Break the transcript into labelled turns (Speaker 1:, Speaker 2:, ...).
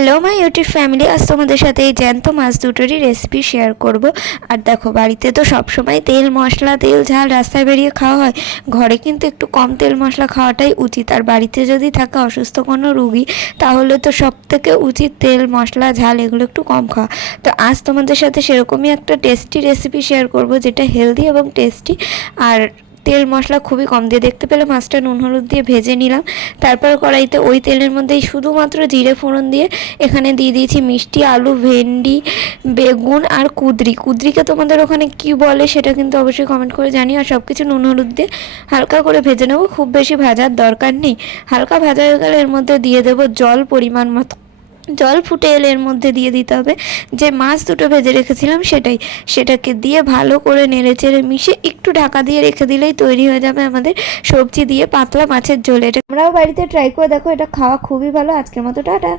Speaker 1: Hello my YouTube family আজ তোমাদের সাথে এই জ্যান্ত মাছ দুটোরই রেসিপি শেয়ার করব। আর দেখো, বাড়িতে তো সবসময় তেল, মশলা, তেল, ঝাল রাস্তায় বেরিয়ে খাওয়া হয়। ঘরে কিন্তু একটু কম তেল, মশলা খাওয়াটাই উচিত। আর বাড়িতে যদি থাকে অসুস্থ কোনো রুগী, তাহলে তো সব থেকে উচিত তেল, মশলা, ঝাল, এগুলো একটু কম খাওয়া। তো আজ তোমাদের সাথে সেরকমই একটা টেস্টি রেসিপি শেয়ার করব, যেটা হেলদি এবং টেস্টি আর তেল মশলা খুবই কম দিয়ে দেখতে পেলে মাছটা নুন হলুদ দিয়ে ভেজে নিলাম। তারপর কড়াইতে ওই তেলের মধ্যেই শুধুমাত্র জিরে ফোড়ন দিয়ে এখানে দিয়ে দিয়েছি মিষ্টি, আলু, ভেন্ডি, বেগুন আর কুদরি। কুদরিকে তোমাদের ওখানে কি বলে সেটা কিন্তু অবশ্যই কমেন্ট করে জানি আর সব কিছু নুন হলুদ দিয়ে হালকা করে ভেজে নেব। খুব বেশি ভাজার দরকার নেই। হালকা ভাজা হয়ে গেলে এর মধ্যে দিয়ে দেবো জল পরিমাণ মতো। জল ফুটে এলে এর মধ্যে দিয়ে দিতে হবে। যে মাছ দুটো ভেজে রেখেছিলাম সেটাই। সেটাকে দিয়ে ভালো করে নেড়ে চেড়ে মিশে একটু ঢাকা দিয়ে রেখে দিলেই তৈরি হয়ে যাবে আমাদের সবজি দিয়ে পাতলা মাছের ঝোল। এটা আমরাও বাড়িতে ট্রাই করে দেখো, এটা খাওয়া খুবই ভালো। আজকের মতো টাটা।